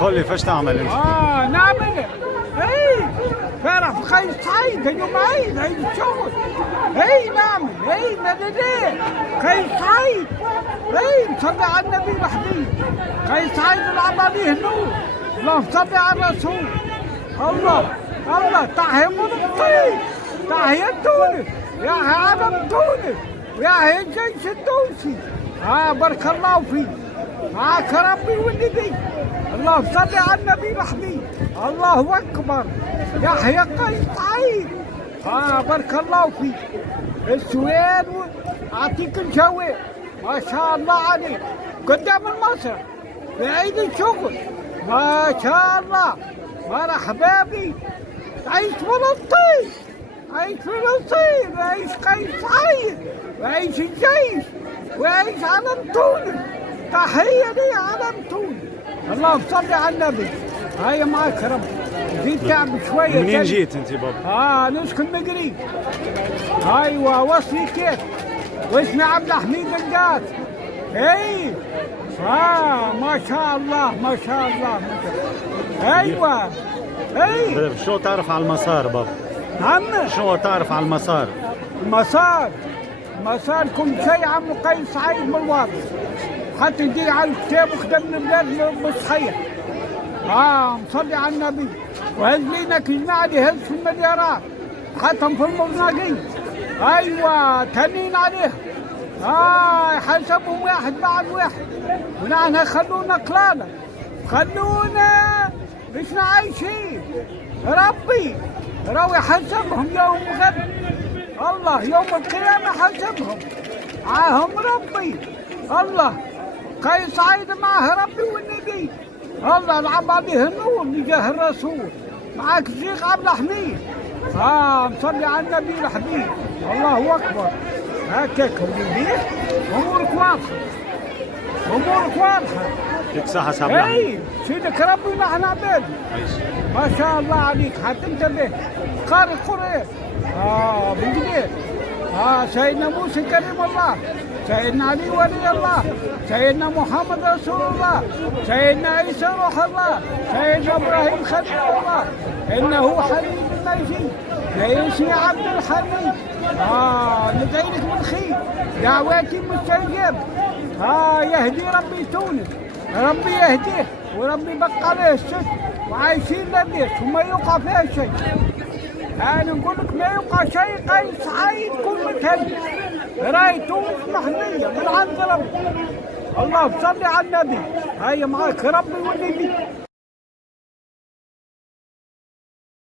قل لي فاش تعمل انت؟ نعمل اي فرح في قيس سعيد اليوم عيد الشغل. اي نعمل مددين قيس سعيد. اي نصلي على النبي الحبيب قيس سعيد العب عليه النور. اللهم صل على الرسول. الله تحيا ملوطي، تحيا تونس، يا عالم تونس، يا الجيش التونسي. بارك الله فيك. معك ربي والنبي. اللهم صل على النبي الحبيب. الله اكبر. يحيى قيس سعيد. بارك الله فيك. السؤال اعطيك الجواب. ما شاء الله عليك. قدام المسرح في عيد الشغل. ما شاء الله. مرحبا بك. عيش فلسطين، عيش فلسطين، عيش قيس سعيد، وعيش الجيش، وعيش علم تونس. تحية لي علم تونس. اللهم صل على النبي. هيا معك رب. جيت تعب شوية. منين جيت انت بابا؟ نسكن مقريب. ايوه وصلي كيف؟ واسمي عبد الحميد القاس. اي ما شاء الله ما شاء الله. ايوه اي. شو تعرف على المسار بابا؟ عم شو تعرف على المسار؟ مسار كل شيء عم قيس سعيد من الواضح. حتى يجي على الكتاب وخدمنا البلاد بالصحيح. مصلي على النبي. وهز لينا كجماعة يهز في المليارات حتى في المرناقين. ايوه تنين عليه. يحسبهم واحد بعد واحد. ونحن خلونا قلالة، خلونا مش عايشين. ربي راهو يحسبهم يوم غد. الله يوم القيامة حسبهم معاهم ربي. الله قيس سعيد معه ربي والنبي. الله العب عليه النور بجاه الرسول. معاك الشيخ عبد الحميد. مصلي على النبي الحبيب. الله اكبر. هكاك وليدي امورك واضحه، امورك واضحه. يعطيك الصحة سي عبد الحميد. سيدك ربي ونحن عباد. ما شاء الله عليك. حتى انتبه قارئ القرآن. بالجديد. سيدنا موسى كريم الله، سيدنا علي ولي الله، سيدنا محمد رسول الله، سيدنا عيسى روح الله، سيدنا ابراهيم خليل الله. انه حميد مجيد. اسمي عبد الحميد. ندعي لك بالخير. دعواتي مستجابة. يهدي ربي تونس، ربي يهديه وربي يبقى عليه الست وعايشين للناس وما يوقع فيها شيء. انا نقول لك ما يوقع شيء. قيس سعيد كل متهني. راي تونس محمية من عند ربي. اللهم صل على النبي. هيا معاك ربي والنبي.